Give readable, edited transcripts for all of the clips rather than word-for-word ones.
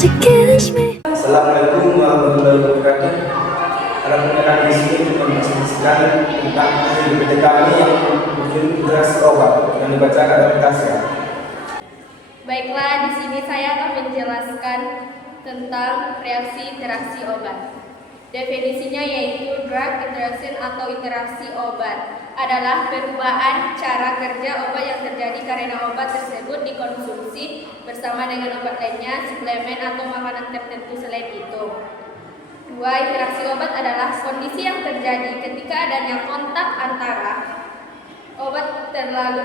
to kiss me. Assalamualaikum warahmatullahi wabarakatuh. Alhamdulillah di sini untuk menjelaskan tentang hasil BPT kami yang berjudul interaksi obat yang dibacakan oleh Tasya. Baiklah, di sini saya akan menjelaskan tentang reaksi interaksi obat. Definisinya yaitu drug interaction atau interaksi obat adalah perubahan cara kerja obat yang terjadi karena obat tersebut dikonsumsi bersama dengan obat lainnya, suplemen atau makanan tertentu selain itu. Dua, interaksi obat adalah kondisi yang terjadi ketika adanya kontak antara obat terlalu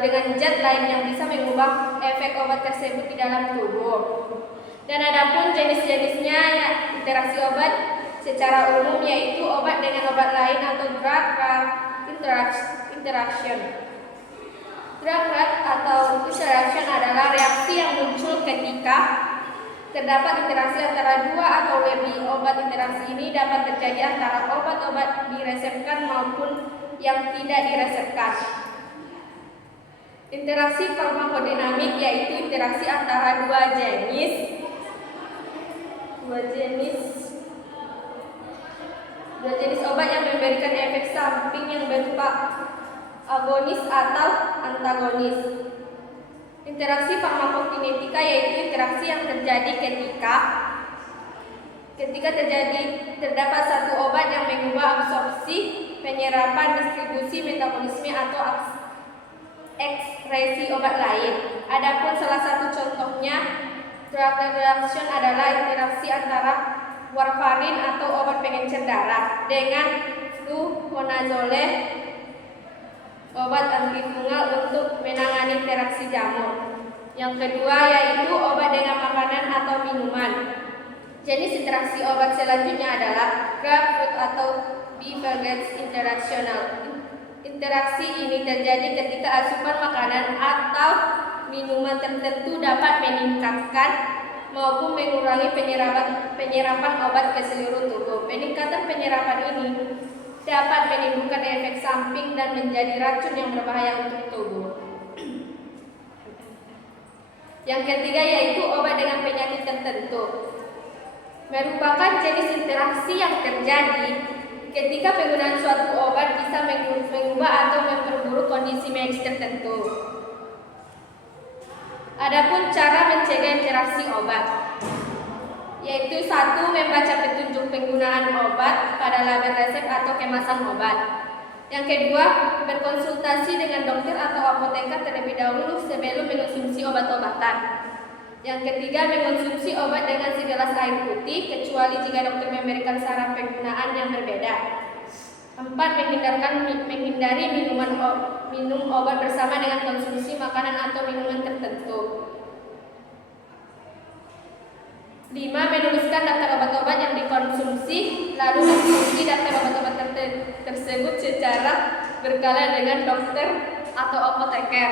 dengan zat lain yang bisa mengubah efek obat tersebut di dalam tubuh. Dan adapun jenis-jenisnya ya, interaksi obat secara umum yaitu obat dengan obat lain atau drug-drug interaction. Drug-drug atau interaction adalah reaksi yang muncul ketika terdapat interaksi antara dua atau lebih obat. Interaksi ini dapat terjadi antara obat-obat diresepkan maupun yang tidak diresepkan. Interaksi farmakodinamik yaitu interaksi antara dua jenis obat yang memberikan efek samping yang berupa agonis atau antagonis. Interaksi farmakokinetika yaitu interaksi yang terjadi ketika terdapat satu obat yang mengubah absorpsi, penyerapan, distribusi, metabolisme atau ekskresi obat lain. Adapun salah satu contohnya drug reaction adalah interaksi antara warfarin atau obat pengencer darah dengan fluconazole, obat antifungal untuk menangani interaksi jamur. Yang kedua yaitu obat dengan makanan atau minuman. Jenis interaksi obat selanjutnya adalah drug food atau beverage interactional. Interaksi ini terjadi ketika asupan makanan atau minuman tertentu dapat meningkatkan maupun mengurangi penyerapan obat ke seluruh tubuh. Peningkatan penyerapan ini dapat menimbulkan efek samping dan menjadi racun yang berbahaya untuk tubuh. Yang ketiga yaitu obat dengan penyakit tertentu. Merupakan jenis interaksi yang terjadi ketika penggunaan suatu obat bisa mengubah atau memperburuk kondisi medis tertentu. Adapun cara mencegah interaksi obat yaitu 1. Membaca petunjuk penggunaan obat pada label resep atau kemasan obat. Yang kedua, berkonsultasi dengan dokter atau apoteker terlebih dahulu sebelum mengonsumsi obat-obatan. Yang ketiga, mengonsumsi obat dengan segelas air putih kecuali jika dokter memberikan saran penggunaan yang berbeda. 4. Menghindari minum obat bersama dengan konsumsi makanan atau minuman tertentu. 5. Menuliskan daftar obat-obat yang dikonsumsi, lalu mengikuti daftar obat-obat tersebut secara berkala dengan dokter atau apoteker.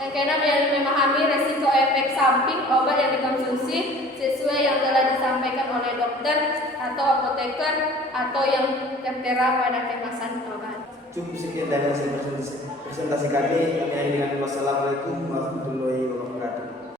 Yang keenam, memahami resiko efek samping obat yang dikonsumsi sesuai yang telah disampaikan oleh dokter atau apoteker atau yang tertera pada kemasan obat. Cukup sekian dari hasil presentasi kami. Kami akhiri dengan wassalamualaikum warahmatullahi wabarakatuh.